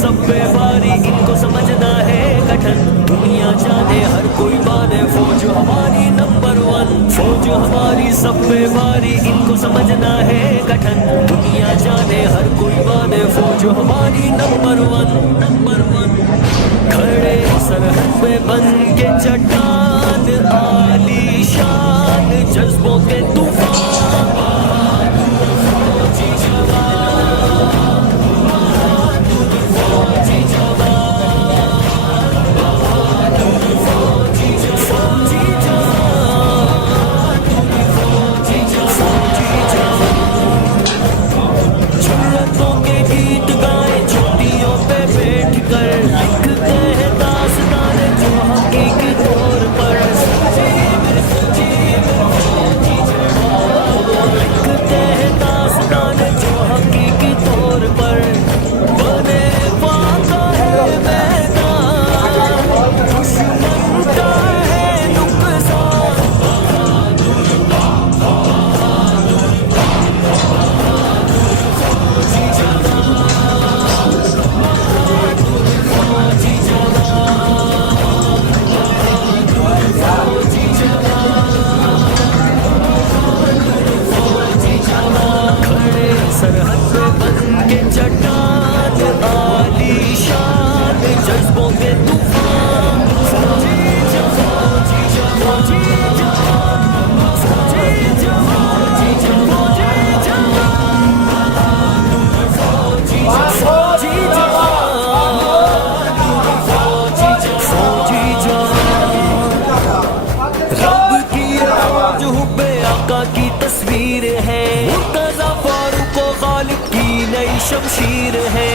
सब पे भारी, इनको समझना है कठिन। दुनिया जाने हर कोई माने, फौज हमारी नंबर 1। फौज हमारी सब पे भारी, इनको समझना है कठिन। दुनिया जाने हर कोई माने, फौज हमारी नंबर 1, नंबर 1। खड़े सरहद पे बन के चट्टान, आलीशान जज्बों के तूफान। फौजी जवान, फौजी जवान, फौजी जवान, फौजी जवान। जुर्रतों के गीत गाए चोटियों पे बैठ कर, लिखते हैं दास्तान जो हकीकी तौर पर। लिखते हैं दास्तान जो हकीकी तौर पर। बने पाता है मैदान, दुश्मन का है नुकसान। फौजी जवान, फौजी जवान, फौजी जवान, फौजी जवान। खड़े सरहद पे बन के चट्टान, आलीशान जज्बों के तूफान। फौजी जवान, फौजी जवान, फौजी जवान, फौजी जवान, फौजी फौजी जवान, फौजी जवान। रब की आवाज हुब्बे आका की तस्वीर है, मुर्तजा फारूक व गालिब की नई शमशीर है।